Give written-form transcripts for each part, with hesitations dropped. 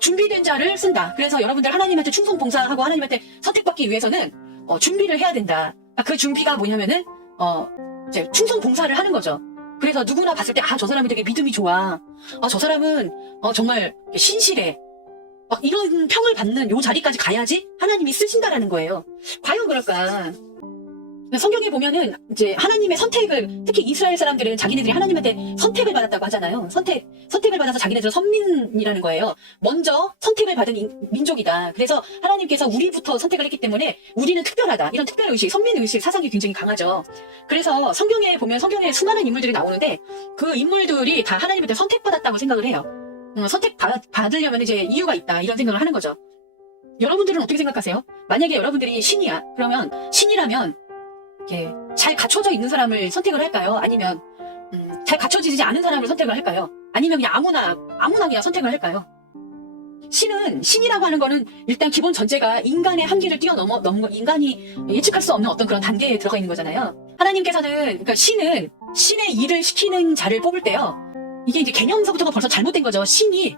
준비된 자를 쓴다. 그래서 여러분들 하나님한테 충성 봉사하고 하나님한테 선택받기 위해서는 준비를 해야 된다. 그 준비가 뭐냐면은 이제 충성 봉사를 하는 거죠. 그래서 누구나 봤을 때 저 사람이 되게 믿음이 좋아. 저 사람은 정말 신실해. 막 이런 평을 받는 요 자리까지 가야지 하나님이 쓰신다라는 거예요. 과연 그럴까? 성경에 보면은 이제 하나님의 선택을, 특히 이스라엘 사람들은 자기네들이 하나님한테 선택을 받았다고 하잖아요. 선택을 받아서 자기네들은 선민이라는 거예요. 먼저 선택을 받은 민족이다. 그래서 하나님께서 우리부터 선택을 했기 때문에 우리는 특별하다. 이런 특별의식, 선민의식 사상이 굉장히 강하죠. 그래서 성경에 보면 성경에 수많은 인물들이 나오는데 그 인물들이 다 하나님한테 선택받았다고 생각을 해요. 선택받으려면 이제 이유가 있다. 이런 생각을 하는 거죠. 여러분들은 어떻게 생각하세요? 만약에 여러분들이 신이야. 그러면 신이라면 잘 갖춰져 있는 사람을 선택을 할까요? 아니면 잘 갖춰지지 않은 사람을 선택을 할까요? 아니면 그냥 아무나 그냥 선택을 할까요? 신이라고 하는 거는 일단 기본 전제가 인간의 한계를 뛰어넘어 인간이 예측할 수 없는 어떤 그런 단계에 들어가 있는 거잖아요. 하나님께서는, 그러니까 신은 신의 일을 시키는 자를 뽑을 때요. 이게 이제 개념서부터가 벌써 잘못된 거죠. 신이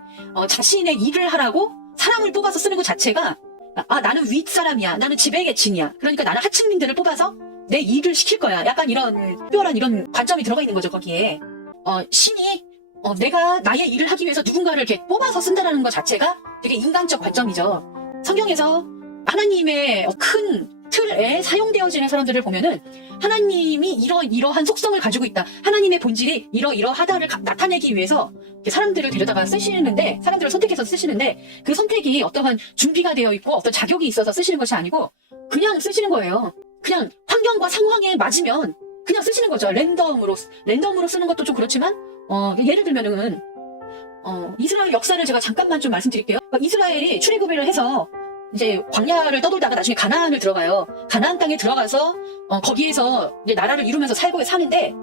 자신의 일을 하라고 사람을 뽑아서 쓰는 것 자체가 나는 윗사람이야. 나는 지배계층이야. 그러니까 나는 하층민들을 뽑아서 내 일을 시킬 거야. 약간 이런 특별한 이런 관점이 들어가 있는 거죠, 거기에. 신이 내가 나의 일을 하기 위해서 누군가를 이렇게 뽑아서 쓴다는 것 자체가 되게 인간적 관점이죠. 성경에서 하나님의 큰 틀에 사용되어지는 사람들을 보면은 하나님이 이러한 속성을 가지고 있다. 하나님의 본질이 이러하다를 나타내기 위해서 사람들을 데려다가 쓰시는데, 사람들을 선택해서 쓰시는데 그 선택이 어떠한 준비가 되어 있고 어떤 자격이 있어서 쓰시는 것이 아니고 그냥 쓰시는 거예요. 그냥 환경과 상황에 맞으면 그냥 쓰시는 거죠. 랜덤으로 쓰는 것도 좀 그렇지만 예를 들면은 이스라엘 역사를 제가 잠깐만 좀 말씀드릴게요. 이스라엘이 출애굽을 해서 이제 광야를 떠돌다가 나중에 가나안을 들어가요. 가나안 땅에 들어가서 거기에서 이제 나라를 이루면서 살고 사는데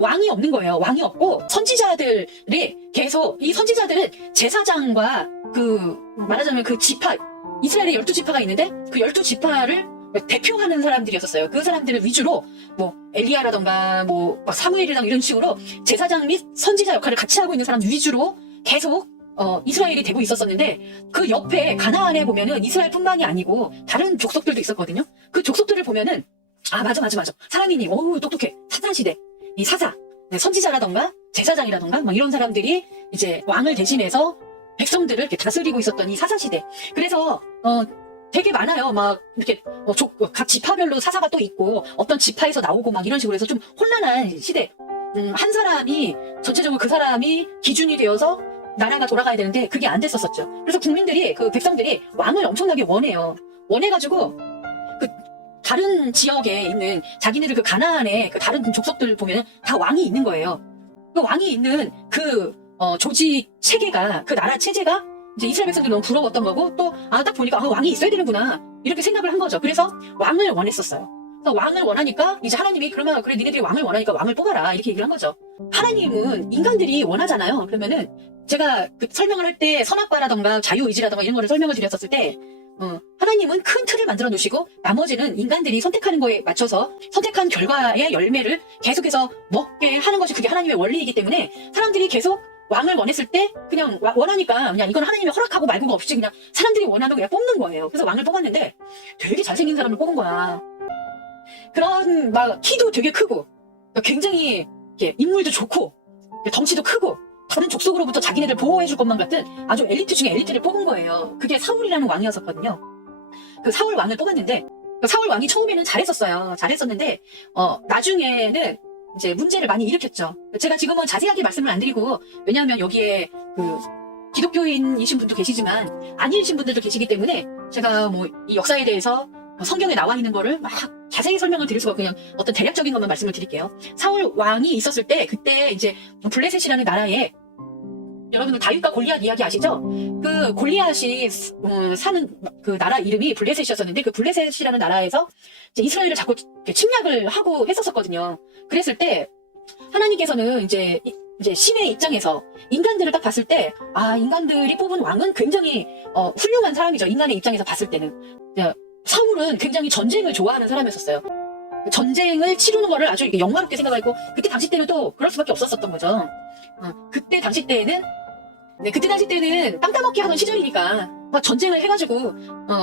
왕이 없는 거예요. 왕이 없고 선지자들이 계속, 이 선지자들은 제사장과 말하자면 지파, 이스라엘에 12지파가 있는데 그 12지파를 대표하는 사람들이었어요. 그 사람들을 위주로 엘리야라던가 막 사무엘이랑 이런 식으로 제사장 및 선지자 역할을 같이 하고 있는 사람 위주로 계속 이스라엘이 되고 있었었는데, 그 옆에 가나안에 보면은 이스라엘뿐만이 아니고 다른 족속들도 있었거든요. 그 족속들을 보면은 맞아. 사랑이님, 똑똑해. 사사시대, 이 사사, 선지자라던가 제사장이라던가 막 이런 사람들이 이제 왕을 대신해서 백성들을 이렇게 다스리고 있었던 이 사사시대. 그래서 되게 많아요. 막 이렇게 각 지파별로 사사가 또 있고 어떤 지파에서 나오고 막 이런 식으로 해서 좀 혼란한 시대. 한 사람이 전체적으로 그 사람이 기준이 되어서 나라가 돌아가야 되는데 그게 안 됐었었죠. 그래서 국민들이, 백성들이 왕을 엄청나게 원해가지고 다른 지역에 있는 자기네들 가나안의 다른 족속들 보면 다 왕이 있는 거예요. 그 왕이 있는 조직 체계가, 나라 체제가 이제 이스라엘 백성들이 너무 부러웠던 거고, 또 딱 보니까 왕이 있어야 되는구나 이렇게 생각을 한 거죠. 그래서 왕을 원했었어요. 그래서 왕을 원하니까 이제 하나님이 그러면 그래, 니네들이 왕을 원하니까 왕을 뽑아라 이렇게 얘기를 한 거죠. 하나님은 인간들이 원하잖아요. 그러면은 제가 설명을 할 때 선악과라던가 자유의지라던가 이런 거를 설명을 드렸었을 때 하나님은 큰 틀을 만들어 놓으시고 나머지는 인간들이 선택하는 거에 맞춰서 선택한 결과의 열매를 계속해서 먹게 하는 것이 그게 하나님의 원리이기 때문에 사람들이 계속 왕을 원했을 때 그냥 원하니까 그냥 이건 하나님이 허락하고 말고가 없이 그냥 사람들이 원하면 그냥 뽑는 거예요. 그래서 왕을 뽑았는데 되게 잘생긴 사람을 뽑은 거야. 그런 키도 되게 크고 굉장히 인물도 좋고 덩치도 크고 다른 족속으로부터 자기네들 보호해줄 것만 같은 아주 엘리트 중에 엘리트를 뽑은 거예요. 그게 사울이라는 왕이었었거든요. 그 사울 왕을 뽑았는데 사울 왕이 처음에는 잘했었는데 나중에는 이제 문제를 많이 일으켰죠. 제가 지금은 자세하게 말씀을 안 드리고, 왜냐하면 여기에 기독교인이신 분도 계시지만 아니신 분들도 계시기 때문에 제가 이 역사에 대해서 성경에 나와 있는 거를 막 자세히 설명을 드릴 수가 없고 그냥 어떤 대략적인 것만 말씀을 드릴게요. 사울 왕이 있었을 때 그때 이제 블레셋이라는 나라에, 여러분들 다윗과 골리앗 이야기 아시죠? 그 골리앗이 사는 그 나라 이름이 블레셋이었었는데 그 블레셋이라는 나라에서 이제 이스라엘을 자꾸 침략을 하고 했었거든요. 그랬을 때 하나님께서는 이제 신의 입장에서 인간들을 딱 봤을 때 인간들이 뽑은 왕은 굉장히 훌륭한 사람이죠. 인간의 입장에서 봤을 때는. 사울은 굉장히 전쟁을 좋아하는 사람이었어요. 전쟁을 치르는 거를 아주 영화롭게 생각하고, 그때 당시 때는 또 그럴 수밖에 없었던 거죠. 그때 당시 때에는 네, 그때 당시 때는 땅 따먹기 하던 시절이니까 막 전쟁을 해가지고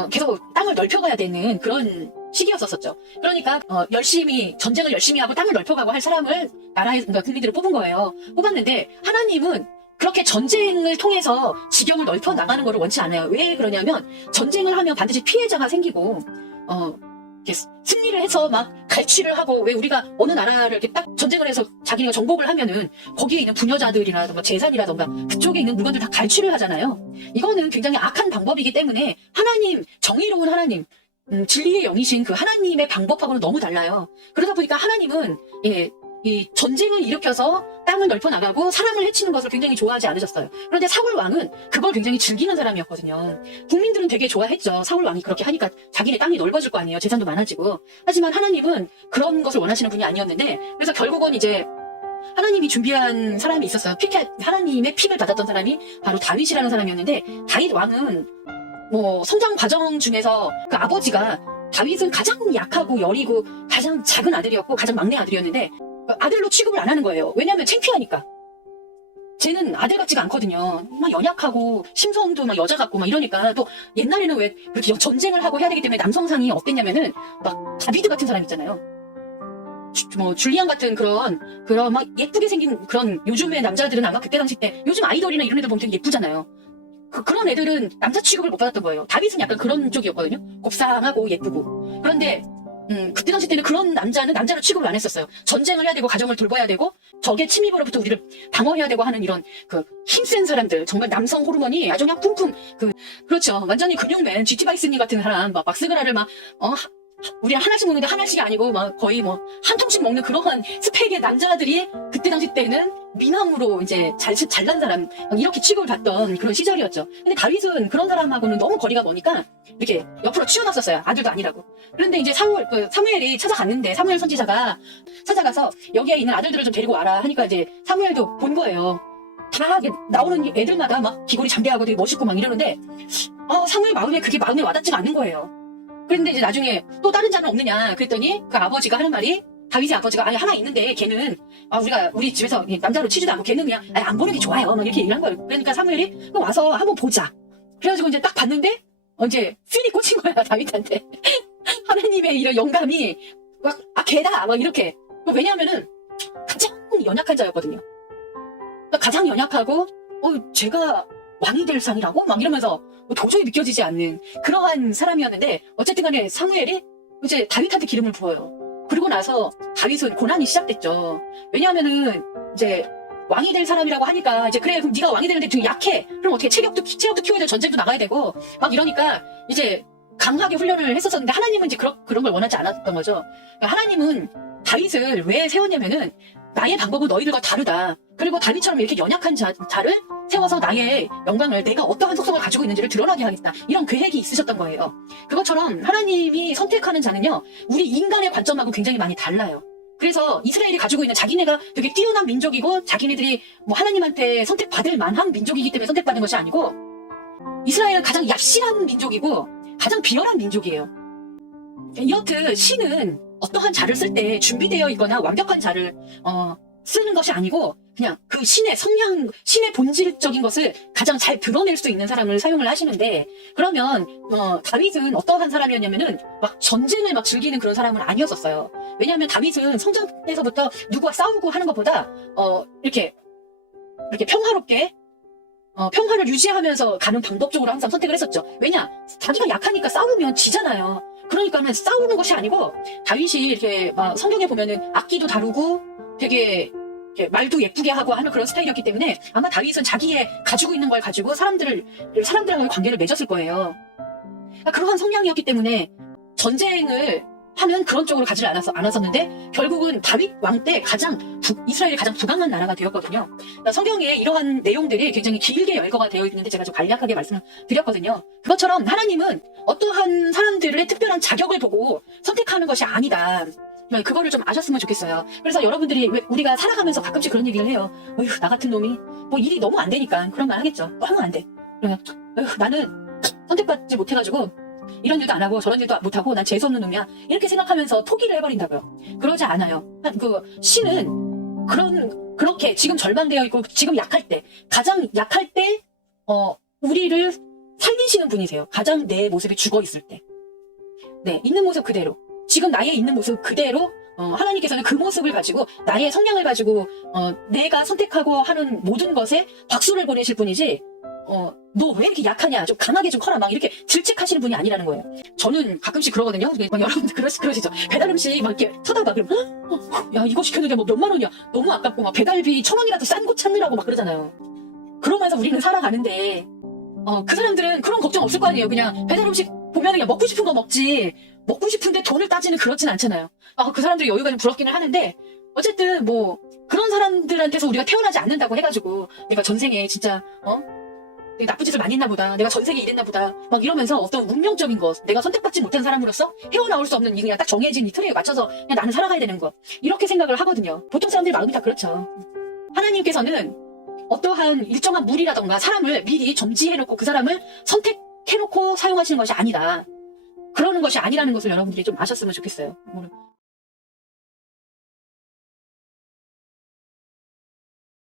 계속 땅을 넓혀가야 되는 그런 시기였었죠. 그러니까 열심히 전쟁을 열심히 하고 땅을 넓혀가고 할 사람을 나라의 그러니까 국민들을 뽑은 거예요. 뽑았는데 하나님은 그렇게 전쟁을 통해서 지경을 넓혀 나가는 것을 원치 않아요. 왜 그러냐면 전쟁을 하면 반드시 피해자가 생기고 이렇게 승리를 해서 막 갈취를 하고, 왜 우리가 어느 나라를 이렇게 딱 전쟁을 해서 자기가 정복을 하면은 거기에 있는 부녀자들이라든가 재산이라든가 그쪽에 있는 물건들 다 갈취를 하잖아요. 이거는 굉장히 악한 방법이기 때문에 하나님, 정의로운 하나님, 진리의 영이신 그 하나님의 방법하고는 너무 달라요. 그러다 보니까 하나님은 이 전쟁을 일으켜서 땅을 넓혀 나가고 사람을 해치는 것을 굉장히 좋아하지 않으셨어요. 그런데 사울 왕은 그걸 굉장히 즐기는 사람이었거든요. 국민들은 되게 좋아했죠. 사울 왕이 그렇게 하니까 자기네 땅이 넓어질 거 아니에요. 재산도 많아지고. 하지만 하나님은 그런 것을 원하시는 분이 아니었는데, 그래서 결국은 이제 하나님이 준비한 사람이 있었어요. 하나님의 픽을 받았던 사람이 바로 다윗이라는 사람이었는데, 다윗 왕은 성장 과정 중에서 그 아버지가, 다윗은 가장 약하고 여리고 가장 작은 아들이었고 가장 막내 아들이었는데 아들로 취급을 안 하는 거예요. 왜냐하면 창피하니까. 쟤는 아들 같지가 않거든요. 막 연약하고 심성도 막 여자 같고 막 이러니까. 또 옛날에는 왜 그렇게 전쟁을 하고 해야 되기 때문에 남성상이 어땠냐면은 막 다비드 같은 사람 있잖아요. 줄리안 같은 그런 막 예쁘게 생긴 그런, 요즘의 남자들은 아마 그때 당시 때 요즘 아이돌이나 이런 애들 보면 되게 예쁘잖아요. 그런 애들은 남자 취급을 못 받았던 거예요. 다윗은 약간 그런 쪽이었거든요. 곱상하고 예쁘고. 그런데 그때 당시 때는 그런 남자는 남자로 취급을 안 했었어요. 전쟁을 해야 되고 가정을 돌봐야 되고 적의 침입으로부터 우리를 방어해야 되고 하는 이런 그 힘센 사람들, 정말 남성 호르몬이 아주 그냥 뿜뿜 그렇죠. 완전히 근육맨 GT 바이스님 같은 사람, 막 박스그라를 우리 하나씩 먹는데 하나씩이 아니고 막 거의 한 통씩 먹는 그러한 스펙의 남자들이 그때 당시 때는 미남으로 이제 잘난 사람 이렇게 취급을 받던 그런 시절이었죠. 근데 다윗은 그런 사람하고는 너무 거리가 머니까 이렇게 옆으로 치워놨었어요. 아들도 아니라고. 그런데 이제 사무엘이 찾아갔는데, 사무엘 선지자가 찾아가서 여기에 있는 아들들을 좀 데리고 와라 하니까 이제 사무엘도 본 거예요. 다 나오는 애들마다 막 귀걸이 잠대하고 되게 멋있고 막 이러는데 사무엘 마음에 그게 마음에 와닿지가 않는 거예요. 그런데 이제 나중에 또 다른 자는 없느냐 그랬더니 그 아버지가 하는 말이, 다윗의 아버지가 아니 하나 있는데 걔는 우리 집에서 남자로 치지도 않고 걔는 그냥 안 보는 게 좋아요 막 이렇게 얘기한 거예요. 그러니까 사무엘이 그럼 와서 한번 보자. 그래가지고 이제 딱 봤는데 이제 필이 꽂힌 거야 다윗한테. 하나님의 이런 영감이 걔다 막 이렇게. 왜냐하면은 가장 연약한 자였거든요. 그러니까 가장 연약하고 제가 왕이 될 상이라고 막 이러면서 도저히 믿겨지지 않는 그러한 사람이었는데, 어쨌든 간에 사무엘이 이제 다윗한테 기름을 부어요. 그리고 나서 다윗은 고난이 시작됐죠. 왜냐하면은 이제 왕이 될 사람이라고 하니까 이제 그래 그럼 네가 왕이 되는데 되게 약해. 그럼 어떻게 체력도 키워야 되고 전쟁도 나가야 되고 막 이러니까 이제 강하게 훈련을 했었었는데, 하나님은 이제 그런 걸 원하지 않았던 거죠. 그러니까 하나님은 다윗을 왜 세웠냐면은 나의 방법은 너희들과 다르다. 그리고 다윗처럼 이렇게 연약한 자를 세워서 나의 영광을, 내가 어떠한 속성을 가지고 있는지를 드러나게 하겠다. 이런 계획이 있으셨던 거예요. 그것처럼 하나님이 선택하는 자는요, 우리 인간의 관점하고 굉장히 많이 달라요. 그래서 이스라엘이 가지고 있는 자기네가 되게 뛰어난 민족이고 자기네들이 하나님한테 선택받을 만한 민족이기 때문에 선택받은 것이 아니고, 이스라엘은 가장 얍실한 민족이고 가장 비열한 민족이에요. 이렇듯 신은 어떠한 자를 쓸 때 준비되어 있거나 완벽한 자를 쓰는 것이 아니고 그냥 그 신의 성향, 신의 본질적인 것을 가장 잘 드러낼 수 있는 사람을 사용을 하시는데, 그러면 다윗은 어떠한 사람이었냐면은 막 전쟁을 막 즐기는 그런 사람은 아니었었어요. 왜냐하면 다윗은 성장에서부터 누구와 싸우고 하는 것보다 이렇게 평화롭게 평화를 유지하면서 가는 방법적으로 항상 선택을 했었죠. 왜냐? 자기가 약하니까 싸우면 지잖아요. 그러니까는 싸우는 것이 아니고, 다윗이 이렇게 막 성경에 보면은 악기도 다루고 되게 말도 예쁘게 하고 하는 그런 스타일이었기 때문에 아마 다윗은 자기의 가지고 있는 걸 가지고 사람들하고의 관계를 맺었을 거예요. 그러한 성향이었기 때문에 전쟁을 하는 그런 쪽으로 가지 않았었는데, 결국은 다윗 왕 때 이스라엘이 가장 부강한 나라가 되었거든요. 그러니까 성경에 이러한 내용들이 굉장히 길게 열거가 되어 있는데 제가 좀 간략하게 말씀을 드렸거든요. 그것처럼 하나님은 어떠한 사람들의 특별한 자격을 보고 선택하는 것이 아니다. 그거를 좀 아셨으면 좋겠어요. 그래서 여러분들이 우리가 살아가면서 가끔씩 그런 얘기를 해요. 어휴, 나 같은 놈이 일이 너무 안 되니까 그런 말 하겠죠. 너무 안 돼. 그러면 어휴, 나는 선택받지 못해가지고 이런 일도 안 하고 저런 일도 못하고 난 재수없는 놈이야, 이렇게 생각하면서 포기를 해버린다고요. 그러지 않아요. 신은 그렇게 지금 절망되어 있고 지금 약할 때, 가장 약할 때 우리를 살리시는 분이세요. 가장 내 모습이 죽어 있을 때. 네, 있는 모습 그대로. 지금 나의 있는 모습 그대로 하나님께서는 그 모습을 가지고 나의 성향을 가지고 내가 선택하고 하는 모든 것에 박수를 보내실 분이지 너 왜 이렇게 약하냐 좀 강하게 좀 커라 막 이렇게 질책하시는 분이 아니라는 거예요. 저는 가끔씩 그러거든요. 막 여러분들 그러시죠. 배달 음식 막 이렇게 쳐다봐 그럼 야 이거 시켰는데 뭐 몇만 원이야 너무 아깝고 막 배달비 1,000원이라도 싼 거 찾느라고 막 그러잖아요. 그러면서 우리는 살아가는데 그 사람들은 그런 걱정 없을 거 아니에요. 그냥 배달 음식 보면 그냥 먹고 싶은 거 먹지 먹고 싶은데 돈을 따지는 그렇진 않잖아요. 그 사람들이 여유가 좀 부럽기는 하는데 어쨌든 뭐 그런 사람들한테서 우리가 태어나지 않는다고 해가지고 내가 전생에 진짜 되게 나쁜 짓을 많이 했나 보다 내가 전생에 이랬나 보다 막 이러면서 어떤 운명적인 것 내가 선택받지 못한 사람으로서 헤어나올 수 없는 이 그냥 딱 정해진 이 틀에 맞춰서 그냥 나는 살아가야 되는 것 이렇게 생각을 하거든요. 보통 사람들 마음이 다 그렇죠. 하나님께서는 어떠한 일정한 물이라던가 사람을 미리 점지해놓고 그 사람을 선택해놓고 사용하시는 것이 아니다. 그러는 것이 아니라는 것을 여러분들이 좀 아셨으면 좋겠어요.